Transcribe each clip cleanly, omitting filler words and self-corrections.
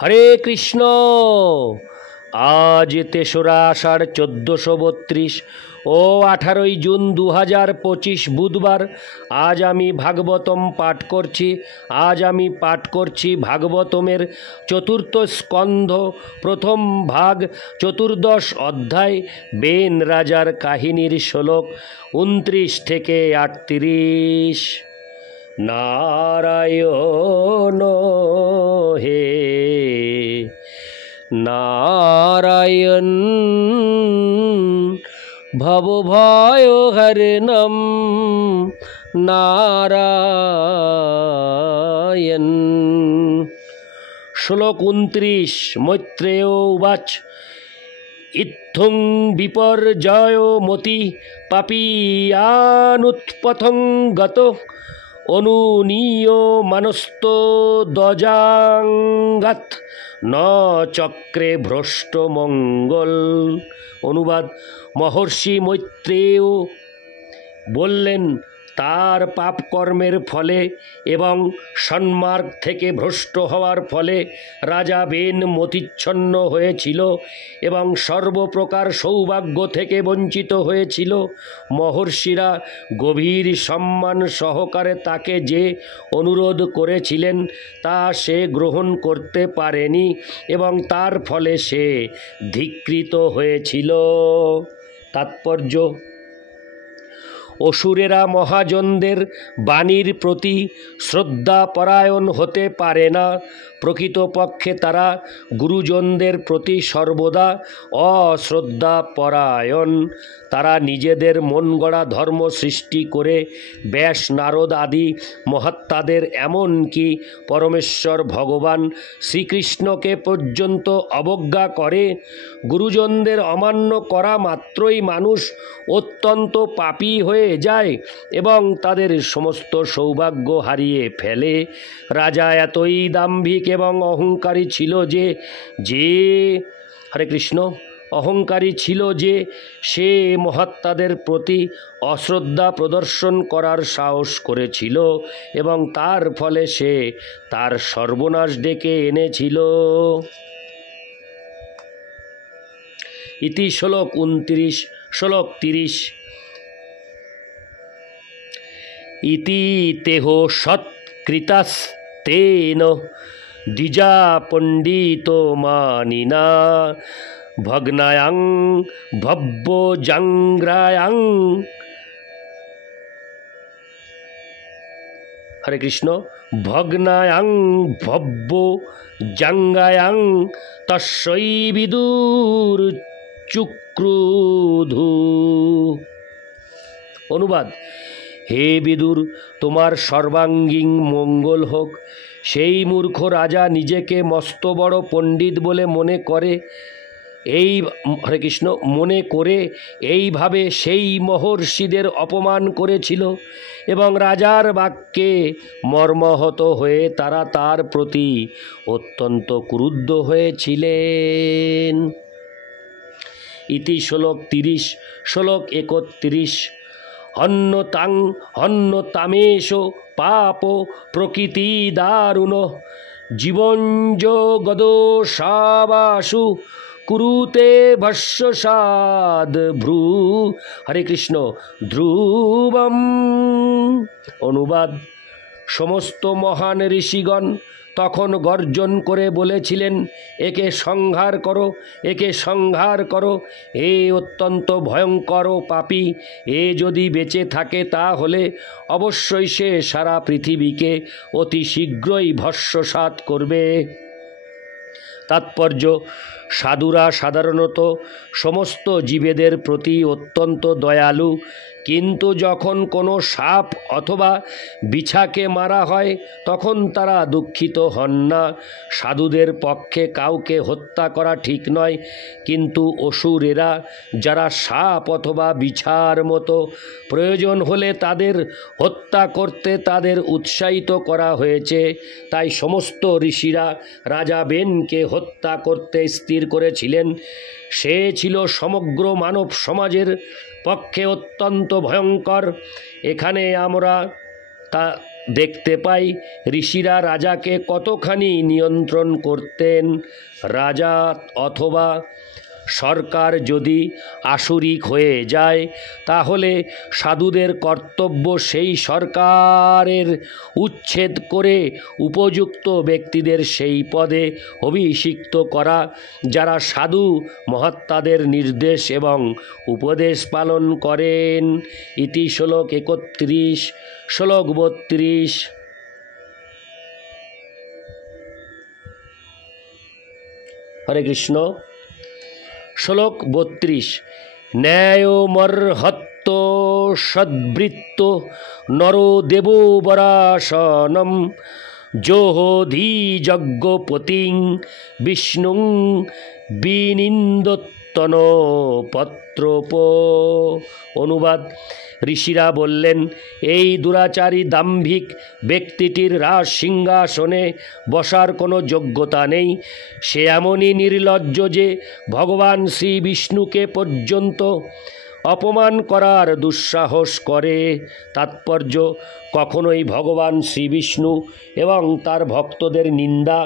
হরে কৃষ্ণ। আজ ৩রা আষাঢ় ১৪৩২ ও ১৮ই জুন ২০২৫ বুধবার। আজ আমি ভাগবতম পাঠ করছি। ভাগবতমের চতুর্থ স্কন্ধ, প্রথম ভাগ, ১৪দশ অধ্যায়, বেন রাজার কাহিনীর শ্লোক ২৯ থেকে ৩৮। নারায়ণ হে নারায়ণ ভবভয় হরণম নারায়ণ। শ্লোক ২৯। মৈত্রেয় উবাচ ইত্থং বিপর্যয় মতি পাপীয়ানুৎপথং গত অনুনীয় মানস্ত দজাঙ্গাত ন চক্রে ভ্রষ্ট মঙ্গল। অনুবাদ: মহর্ষি মৈত্রেয় বললেন, তার পাপকর্মের ফলে এবং সন্মার্গ থেকে ভ্রষ্ট হওয়ার ফলে রাজা বেন মতিচ্ছন্ন হয়েছিল এবং সর্বপ্রকার সৌভাগ্য থেকে বঞ্চিত হয়েছিল। মহর্ষিরা গভীর সম্মান সহকারে তাকে যে অনুরোধ করেছিলেন তা সে গ্রহণ করতে পারেনি এবং তার ফলে সে ধিক্কৃত হয়েছিল। তাৎপর্য: অসুরেরা মহাজনদের বাণীর প্রতি শ্রদ্ধাপরায়ণ হতে পারে না। প্রকৃতপক্ষে তারা গুরুজনদের প্রতি সর্বদা অশ্রদ্ধাপরায়ণ। তারা নিজেদের মন গড়া ধর্ম সৃষ্টি করে ব্যাস, নারদ আদি মহাত্মাদের, এমনকি পরমেশ্বর ভগবান শ্রীকৃষ্ণকে পর্যন্ত অবজ্ঞা করে। গুরুজনদের অমান্য করা মাত্রই মানুষ অত্যন্ত পাপী হয়ে যায় এবং তাদের সমস্ত সৌভাগ্য হারিয়ে ফেলে। রাজা এতই দাম্ভিক এবং অহংকারী ছিল যে সে মহাত্মাদের প্রতি অশ্রদ্ধা প্রদর্শন করার সাহস করেছিল এবং তার ফলে সে তার সর্বনাশ ডেকে এনেছিল। ইতি শ্লোক ২৯। শ্লোক ৩০। ইতি তেহ সৎকৃতাস্তেন দ্বিজা পণ্ডিত মানিনা ভগ্নায়াং ভব্যজাঙ্গ্রায়াং। হরে কৃষ্ণ। ভগ্নায়াং ভব্যজাঙ্গায়াং তস্যৈ বিদুর চুক্রুধু। অনুবাদ: হে বিদুর, তোমার সর্বাঙ্গীন মঙ্গল হোক। সেই মূর্খ রাজা নিজেকে মস্ত বড় পণ্ডিত বলে মনে করে এইভাবে সেই মহর্ষিদের অপমান করেছিল এবং রাজার বাক্যে মর্মাহত হয়ে তারা তার প্রতি অত্যন্ত ক্রুদ্ধ হয়েছিলেন। ইতি শ্লোক ৩০। শ্লোক ৩১। হন্যতামেষ পাপ প্রকৃতি দারুণ জীবঞ্জগদোষাবাসু কুরুতে ভস্যসাদ ভ্রু। হরে কৃষ্ণ। ধ্রুবম। অনুবাদ: সমস্ত মহান ঋষিগণ তখন গর্জন করে বলেছিলেন, একে সংহার করো, একে সংহার করো। এ অত্যন্ত ভয়ঙ্কর ও পাপী। এ যদি বেঁচে থাকে তাহলে অবশ্যই সে সারা পৃথিবীকে অতি শীঘ্রই ভস্মসাৎ করবে। তাৎপর্য: সাধুরা সাধারণত সমস্ত জীবেদের প্রতি অত্যন্ত দয়ালু, কিন্তু যখন কোনো সাপ অথবা বিছাকে মারা হয় তখন তারা দুঃখিত হন না। সাধুদের পক্ষে কাউকে হত্যা করা ঠিক নয়, কিন্তু অসুরেরা, যারা সাপ অথবা বিছার মতো, প্রয়োজন হলে তাদের হত্যা করতে তাদের উৎসাহিত করা হয়েছে। তাই সমস্ত ঋষিরা রাজা বেনকে হত্যা করতে স্থির করেছিলেন। সে ছিল সমগ্র মানব সমাজের পক্ষে অত্যন্ত ভয়ঙ্কর। এখানে আমরা দেখতে পাই ঋষিরা রাজাকে কতখানি নিয়ন্ত্রণ করতেন। রাজা অথবা সরকার যদি আসুরিক হয়ে যায়, তাহলে সাধুদের কর্তব্য সেই সরকারের উচ্ছেদ করে উপযুক্ত ব্যক্তিদের সেই পদে অভিষিক্ত করা, যারা সাধু মহাত্মাদের নির্দেশ এবং উপদেশ পালন করেন। ইতি শ্লোক 31, শ্লোক 32। হরে কৃষ্ণ। শ্লোক 32। ন্যায়মর্হত্য সদ্বৃত্ত নরো দেববরাসনম যোহধি যজ্ঞপতিং বিষ্ণুং বিনিন্দোত্তন পত্রপ। অনুবাদ: ঋষিরা বললেন, এই দুরাচারী দাম্ভিক ব্যক্তিটির রাজ সিংহাসনে বসার কোনো যোগ্যতা নেই। সে এমনই নির্লজ্জ যে ভগবান শ্রী বিষ্ণুকে পর্যন্ত অপমান করার দুঃসাহস করে। তাৎপর্য: কখনোই ভগবান শ্রী বিষ্ণু এবং তার ভক্তদের নিন্দা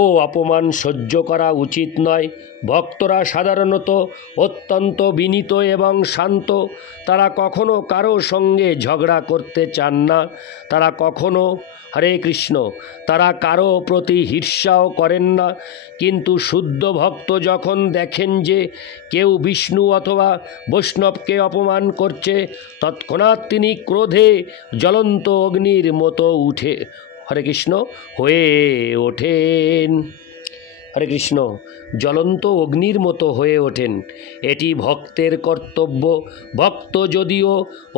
ও অপমান সহ্য করা উচিত নয়। ভক্তরা সাধারণত অত্যন্ত বিনীত এবং শান্ত। তারা কখনো কারো সঙ্গে ঝগড়া করতে চান না। তারা কখনো, হরে কৃষ্ণ, তারা কারো প্রতি ঈর্ষাও করেন না। কিন্তু শুদ্ধ ভক্ত যখন দেখেন যে কেউ বিষ্ণু অথবা বৈষ্ণবকে অপমান করছে, তৎক্ষণাৎ তিনি ক্রোধে জ্বলন্ত অগ্নির মতো হরে কৃষ্ণ হয়ে ওঠেন। হরে কৃষ্ণ, জ্বলন্ত অগ্নির মতো হয়ে ওঠেন। এটি ভক্তের কর্তব্য। ভক্ত যদিও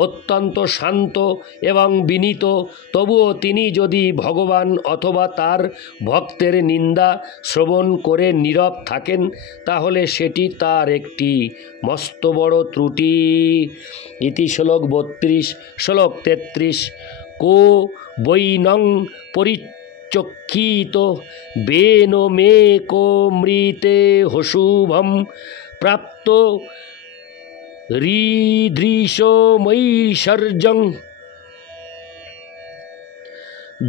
অত্যন্ত শান্ত এবং বিনীত, তবুও তিনি যদি ভগবান অথবা তার ভক্তের নিন্দা শ্রবণ করে নীরব থাকেন, তাহলে সেটি তার একটি মস্ত বড় ত্রুটি। ইতি শ্লোক 32, শ্লোক 33। কো বৈনং পরিচক্ষিত বেন মে কো মৃতে হশুভম প্রাপ্ত হৃদৃশমৈশ্বর্যং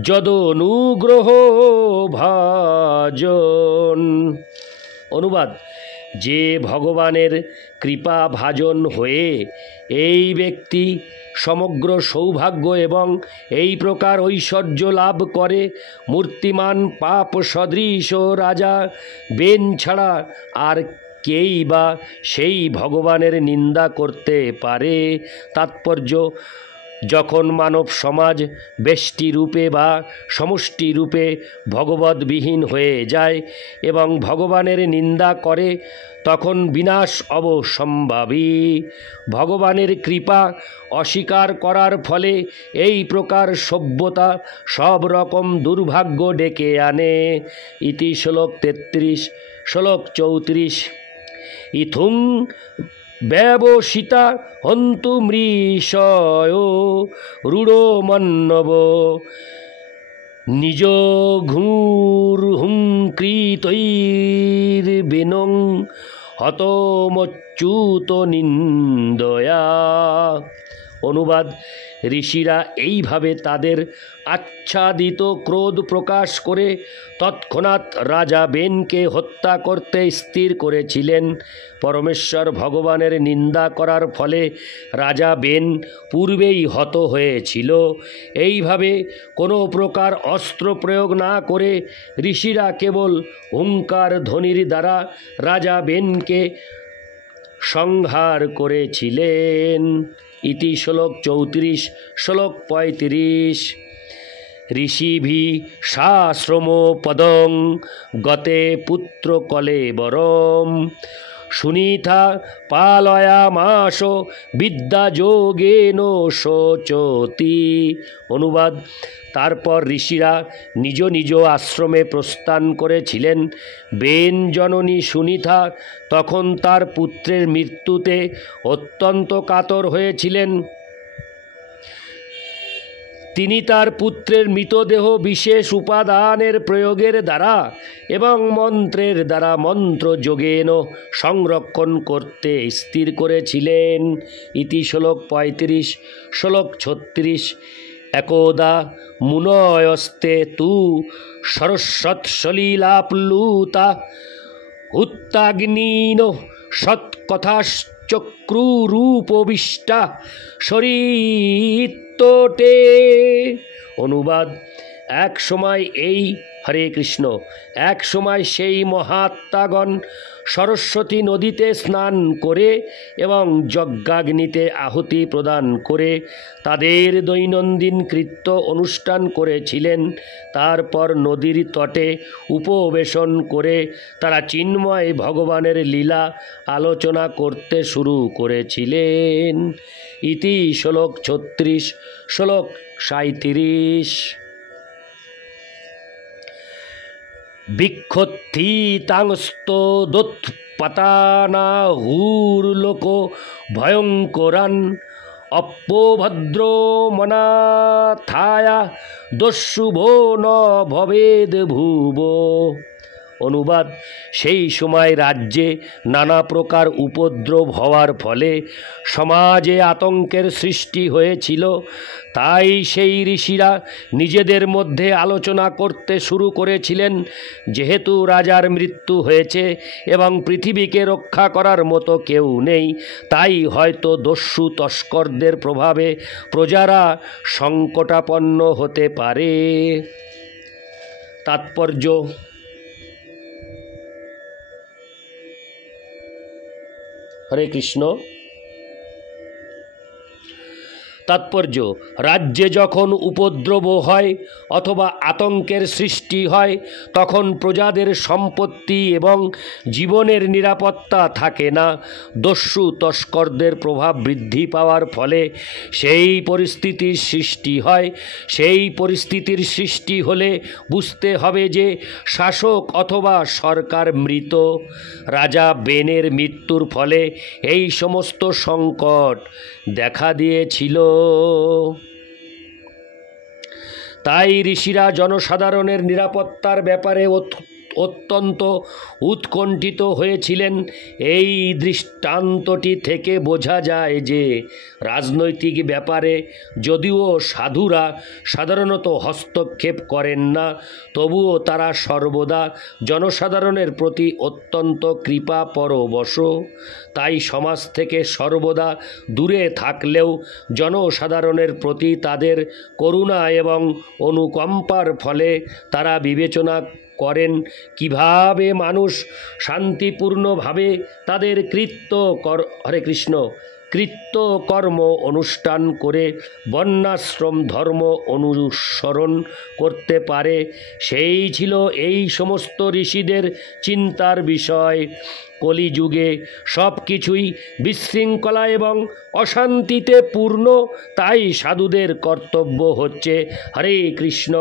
যদনুগ্রহ ভাজন। অনুবাদ: যে ভগবানের কৃপা ভাজন হয়ে এই ব্যক্তি সমগ্র সৌভাগ্য এবং এই প্রকার ঐশ্বর্য লাভ করে, মূর্তিমান পাপ সদৃশ রাজা বেন ছাড়া আর কেই বা সেই ভগবানের নিন্দা করতে পারে। তাৎপর্য: যখন মানব সমাজ ব্যষ্টিরূপে বা সমষ্টিরূপে ভগবদ্বিহীন হয়ে যায় এবং ভগবানের নিন্দা করে, তখন বিনাশ অবশ্যম্ভাবী। ভগবানের কৃপা অস্বীকার করার ফলে এই প্রকার সভ্যতা সব রকম দুর্ভাগ্য ডেকে আনে। ইতি শ্লোক 33, শ্লোক 34। ইথুং ব্যবসিতা হন্তু মৃষয় রূঢ়মন্নব নিজ ঘূর্হুঙ্কৃতৈর্বিনং হতমচ্যুত নিন্দয়া। অনুবাদ: ঋষিরা এইভাবে তাদের আচ্ছাদিত ক্রোধ প্রকাশ করে তৎক্ষণাৎ রাজা বেনকে হত্যা করতে স্থির করেছিলেন। পরমেশ্বর ভগবানের নিন্দা করার ফলে রাজা বেন পূর্বেই হত হয়েছিল। এইভাবে কোনো প্রকার অস্ত্র প্রয়োগ না করে ঋষিরা কেবল হুঙ্কার ধ্বনির দ্বারা রাজা বেনকে সংহার করেছিলেন। ইতি শ্লোক 34, শ্লোক 35। ঋষিভি শাশ্রম পদং গতে পুত্র কলেবরম সুনীতা পালয়ামাস বিদ্যাযোগেন শোচতি। অনুবাদ: তারপর ঋষিরা নিজ নিজ আশ্রমে প্রস্থান করেছিলেন। বেন জননী সুনীতা তখন তার পুত্রের মৃত্যুতে অত্যন্ত কাতর হয়েছিলেন। তিনি তার পুত্রের মৃতদেহ বিশেষ উপাদানের প্রয়োগের দ্বারা এবং মন্ত্রের দ্বারা মন্ত্রযোগেন সংরক্ষণ করতে স্থির করেছিলেন। ইতি শ্লোক 35, শ্লোক 36। একদা মুনয়স্তে তু সরস্বৎসলীলাপ্লুতা হুত্তাগ্নিন সৎকথাশ্চক্রুরূপবিষ্টা শরীত্তটে। অনুবাদ: এক সময় এই হরে কৃষ্ণ এক সময় সেই মহাত্মাগণ সরস্বতী নদীতে স্নান করে এবং যজ্ঞাগ্নিতে আহুতি প্রদান করে তাদের দৈনন্দিন কৃত্য অনুষ্ঠান করেছিলেন। তারপর নদীর তটে উপবেশন করে তারা চিন্ময় ভগবানের লীলা আলোচনা করতে শুরু করেছিলেন। ইতি শ্লোক 36, শ্লোক 37। বিক্ষত্থিতাংস্তদোৎপাতানাহুর্লোক ভয়ঙ্করান অপ্পভদ্রমনাথায়া দস্যুভো ন ভবেদ ভুব। অনুবাদ: সেই সময় রাজ্যে নানা প্রকার উপদ্রব হওয়ার ফলে সমাজে আতঙ্কের সৃষ্টি হয়েছিল। তাই সেই ঋষিরা নিজেদের মধ্যে আলোচনা করতে শুরু করেছিলেন, যেহেতু রাজার মৃত্যু হয়েছে এবং পৃথিবীকে রক্ষা করার মতো কেউ নেই, তাই হয়তো দস্যু তস্করদের প্রভাবে প্রজারা সংকটাপন্ন হতে পারে। তাৎপর্য: হরে কৃষ্ণ। তাৎপর্য: রাজ্যে যখন উপদ্রব হয় অথবা আতঙ্কের সৃষ্টি হয় তখন প্রজাদের সম্পত্তি এবং জীবনের নিরাপত্তা থাকে না। দস্যু তস্করদের প্রভাব বৃদ্ধি পাওয়ার ফলে সেই পরিস্থিতির সৃষ্টি হয়। সেই পরিস্থিতির সৃষ্টি হলে বুঝতে হবে যে শাসক অথবা সরকার মৃত। রাজা বেনের মৃত্যুর ফলে এই সমস্ত সংকট দেখা দিয়েছিল। তাই ঋষিরা জনসাধারণের নিরাপত্তার ব্যাপারে অত্যন্ত উৎকণ্ঠিত হয়েছিলেন। এই দৃষ্টান্তটি থেকে বোঝা যায় যে রাজনৈতিক ব্যাপারে যদিও সাধুরা সাধারণত হস্তক্ষেপ করেন না, তবুও তারা সর্বদা জনসাধারণের প্রতি অত্যন্ত কৃপা পরবশ। তাই সমাজ থেকে সর্বদা দূরে থাকলেও জনসাধারণের প্রতি তাদের করুণা এবং অনুকম্পার ফলে তারা বিবেচনা করেন কিভাবে মানুষ শান্তিপূর্ণভাবে তাদের কৃত্যকর্ম অনুষ্ঠান করে বর্ণাশ্রম ধর্ম অনুসরণ করতে পারে। সেই ছিল এই সমস্ত ঋষিদের চিন্তার বিষয়। কলিযুগে সব কিছুই বিশৃঙ্খলা এবং অশান্তিতে পূর্ণ। তাই সাধুদের কর্তব্য হচ্ছে হরে কৃষ্ণ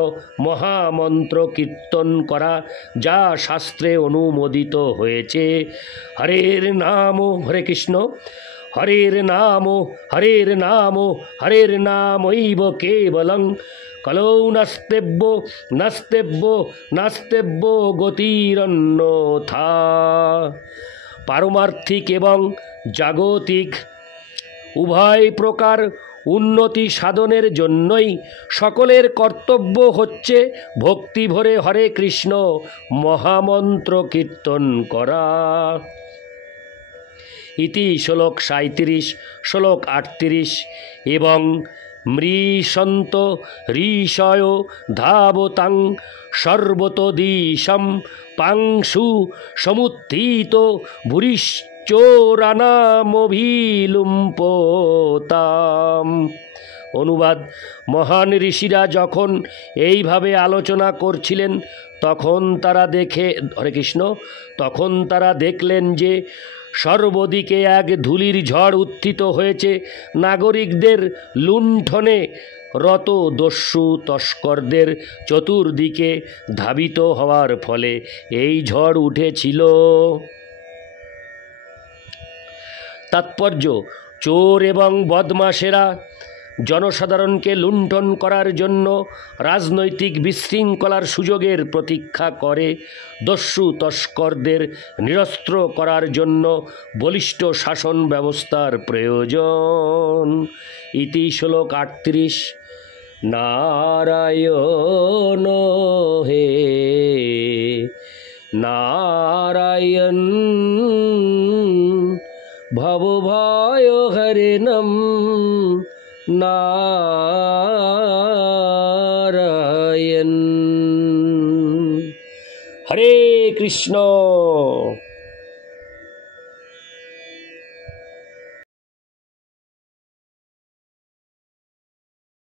মহামন্ত্র কীর্তন করা, যা শাস্ত্রে অনুমোদিত হয়েছে। হরের নাম হরে কৃষ্ণ, হরের নাম হরের নামৈব কেবলং কলৌ নাস্তেব্য গতিরন্যথা। পারমার্থিক এবং জাগতিক উভয় প্রকার উন্নতি সাধনের জন্যই সকলের কর্তব্য হচ্ছে ভক্তি ভরে হরে কৃষ্ণ মহামন্ত্র কীর্তন করা। ইতি শ্লোক 37, শ্লোক 38। এবং মৃষন্ত ঋষয় ধাবতাং সর্বতোদিশম পাংশু সমুত্থিত ভূরিশ্চোরানামভিলুম্পতাম। অনুবাদ: মহান ঋষিরা যখন এইভাবে আলোচনা করছিলেন তখন তারা দেখলেন যে সর্বদিকে এক ধূলির ঝড় উত্থিত হয়েছে। নাগরিকদের লুণ্ঠনে রত দস্যু তস্করদের চতুর্দিকে ধাবিত হওয়ার ফলে এই ঝড় উঠেছিল। তাৎপর্য: চোর এবং বদমাশেরা জনসাধারণকে লুণ্ঠন করার জন্য রাজনৈতিক বিশৃঙ্খলার সুযোগের প্রতীক্ষা করে। দস্যু তস্করদের নিরস্ত্র করার জন্য বলিষ্ঠ শাসন ব্যবস্থার প্রয়োজন। ইতি শ্লোক 38। नारायण हे नारायण भवभय हरिणं नारायण। हरे कृष्ण।